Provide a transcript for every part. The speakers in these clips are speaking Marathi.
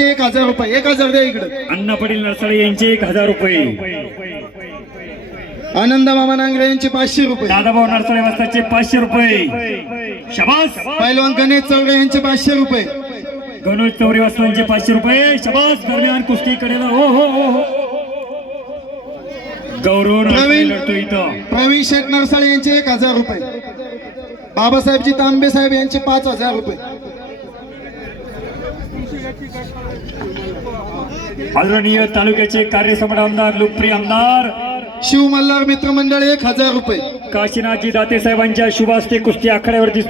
1000 रुपये 1000 द्या इकडे. अण्णा पाटील नरसाळे यांचे 1000 रुपये. आनंद मामा नांगरे यांचे 500 रुपये. दादाभाऊ नरसाळे वास्ताचे 500 रुपये. शाबास. पैलवान गणेश चौरे यांचे 500 रुपये. गणेश चौरे वास्तांचे 500 रुपये. शाबास. दरम्यान कुस्ती कडेला हो हो हो गौरव लढतो इथं. प्रवीण शेठ नरसाळे यांचे 1000 रुपये. बाबासाहेबजी तांबे साहेब यांचे 5000 रुपये. आदरणीय तालुक्याचे कार्यसम्राट आमदार लोकप्रिय आमदार शिव मल्हार मित्रमंडळ 1000 रुपये. काशीनाथजी दाते साहेबांच्या शुभास्ते कुस्ती आखाड्यावरती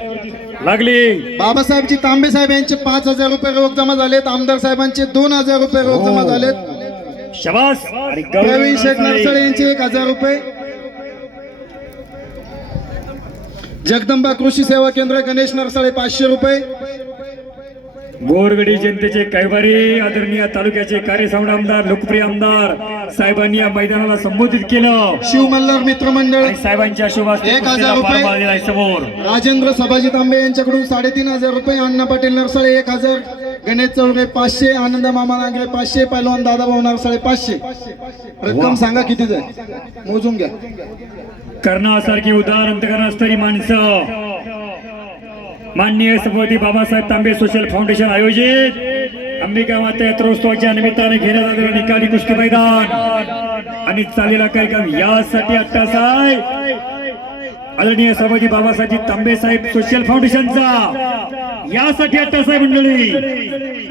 लागली. बाबासाहेबजी तांबे साहेब यांचे 5000 रुपये रोख जमा झालेत. आमदार साहेबांचे 2000 रुपये रोख जमा झालेत. शाबास. आणि गौरव प्रवीण शेठ नरसाळे यांचे 1000 रुपये. जगदंबा कृषी सेवा केंद्र गणेश नरसाळे 500 रुपये. गोरगडी जनतेचे कैवारी आदरणीय तालुक्याचे कार्यसम्राट आमदार लोकप्रिय आमदार साहेबांनी या मैदानाला संबोधित केलं. शिव मल्हार मित्रमंडळ आणि साहेबांच्या शुभास्ते 1000 रुपये. समोर राजेंद्र सभाजी तांबे यांच्याकडून 3500 रुपये. अण्णा पाटील नरसाळे 1000. गणेश चौरे 500. आनंद मामा नांगरे 500. पैलवान दादाभाऊ नरसाळे 500. रक्कम सांगा किती जाईल मोजून घ्या. कर्णासारखी उदार अंतकरण असणारी माणसं माननीय सभापती बाबासाहेब तांबे सोशल फाउंडेशन आयोजित अंबिका माता यात्रोत्सवाच्या निमित्ताने घेण्यात आलेलं निकाली कुस्ती मैदान आणि चाललेला कार्यक्रम यासाठी अट्टास आहे. आदरणीय सभापती बाबासाहेब तांबे साहेब सोशल फाउंडेशनचा यासाठी अट्टास आहे. मंडळी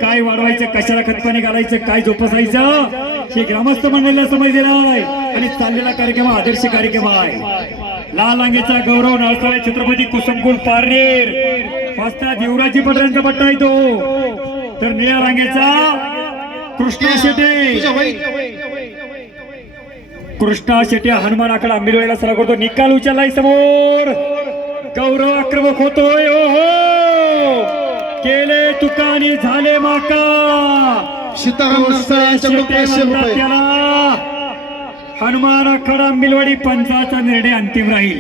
काय वाढवायचं, कशाला खतपाणी घालायचं, काय जोपासायचं हे ग्रामस्थ मंडळीला समजलेलं आहे. आणि चाललेला कार्यक्रम आदर्श कार्यक्रम आहे. लाल रांगेचा गौरव नरसाळे छत्रपती कुसुमकुल पारनेर वाजता देवराजी पटरांचा पट्टा येतो. तर निळ्या रांगेचा कृष्णा शेटे हनुमान आकडा आंबिलवाडीला सराव करतो. निकाल उचललाय समोर. गौरव आक्रमक होतोय. ओहो केले तुकानी झाले माका. सीताराम नरसाळे यांच्याकडून 500 रुपये. हनुमान आखाडा आंबिलवाडी पंचाचा निर्णय अंतिम राहील.